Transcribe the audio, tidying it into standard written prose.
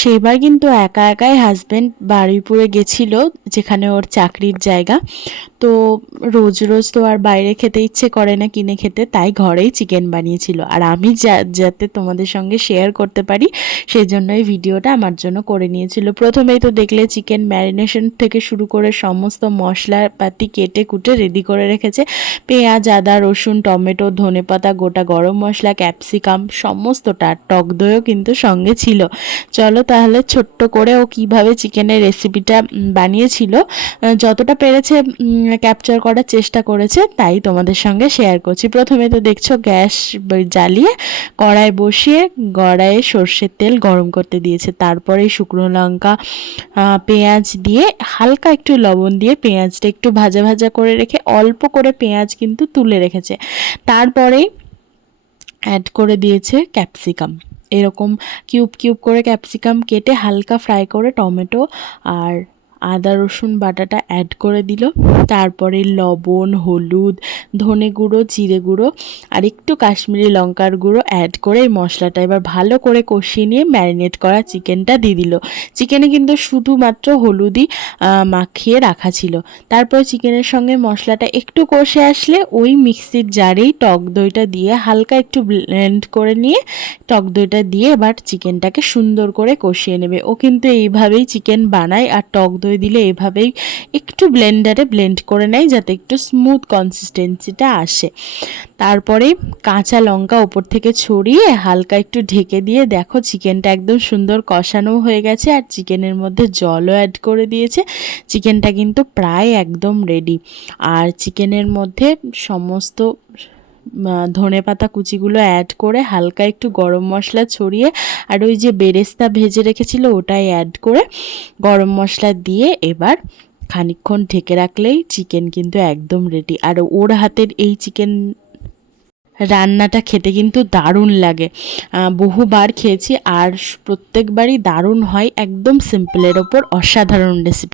সেবার কিন্তু একা একাই হাজব্যান্ড বারুইপুরে গেছিল, যেখানে ওর চাকরির জায়গা। তো রোজ রোজ তো আর বাইরে খেতে ইচ্ছে করে না কিনে খেতে, তাই ঘরেই চিকেন বানিয়েছিল। আর আমি যাতে তোমাদের সঙ্গে শেয়ার করতে পারি সেই জন্য এই ভিডিওটা আমার জন্য করে নিয়েছিল। প্রথমেই তো দেখলে চিকেন ম্যারিনেশন থেকে শুরু করে সমস্ত মশলাপাতি কেটে কুটে রেডি করে রেখেছে। পেঁয়াজ, আদা, রসুন, টমেটো, ধনেপাতা, গোটা গরম মশলা, ক্যাপসিকাম সমস্তটা, টক দইও কিন্তু সঙ্গে ছিল। চলো তাহলে ছোট্ট করে ও কীভাবে চিকেনের রেসিপিটা বানিয়েছিল যতটা পেরেছে ক্যাপচার করার চেষ্টা করেছে, তাই তোমাদের সঙ্গে শেয়ার করছি। প্রথমে তো দেখছো গ্যাস জ্বালিয়ে কড়াই বসিয়ে কড়াইয়ে সর্ষের তেল গরম করতে দিয়েছে। তারপরে শুকনো লঙ্কা, পেঁয়াজ দিয়ে হালকা একটু লবণ দিয়ে পেঁয়াজটা একটু ভাজা ভাজা করে রেখে অল্প করে পেঁয়াজ কিন্তু তুলে রেখেছে। তারপরেই অ্যাড করে দিয়েছে ক্যাপসিকাম। এরকম কিউব কিউব করে ক্যাপসিকাম কেটে হালকা ফ্রাই করে টমেটো আর আদা রসুন বাটাটা অ্যাড করে দিল। তারপরে লবণ, হলুদ, ধনে গুঁড়ো, জিরে গুঁড়ো আর একটু কাশ্মীরি লঙ্কার গুঁড়ো অ্যাড করে এই মশলাটা এবার ভালো করে কষিয়ে নিয়ে ম্যারিনেট করা চিকেনটা দিয়ে দিল। চিকেনে কিন্তু শুধুমাত্র হলুদই মাখিয়ে রাখা ছিল। তারপর চিকেনের সঙ্গে মশলাটা একটু কষে আসলে ওই মিক্সির জারেই টক দইটা দিয়ে হালকা একটু ব্লেন্ড করে নিয়ে টক দইটা দিয়ে এবার চিকেনটাকে সুন্দর করে কষিয়ে নেবে। ও কিন্তু এইভাবেই চিকেন বানায়, আর টক দই দিলে এভাবেই একটু ব্লেন্ডারে ব্লেন্ড করে নেয় যাতে একটু স্মুথ কনসিস্টেন্সিটা আসে। তারপরে কাঁচা লঙ্কা ওপর থেকে ছড়িয়ে হালকা একটু ঢেকে দিয়ে দেখো চিকেনটা একদম সুন্দর কষানো হয়ে গেছে, আর চিকেনের মধ্যে জলও অ্যাড করে দিয়েছে। চিকেনটা কিন্তু প্রায় একদম রেডি। আর চিকেনের মধ্যে সমস্ত ধনেপাতা কুচিগুলো অ্যাড করে হালকা একটু গরম মশলা ছড়িয়ে আর ওই যে বেরেস্তা ভেজে রেখেছিল ওটাই অ্যাড করে গরম মশলা দিয়ে এবার খানিকক্ষণ ঢেকে রাখলেই চিকেন কিন্তু একদম রেডি। আর ওর হাতের এই চিকেন রান্নাটা খেতে কিন্তু দারুণ লাগে। বহুবার খেয়েছি আর প্রত্যেকবারই দারুণ হয়। একদম সিম্পলের ওপর অসাধারণ রেসিপি।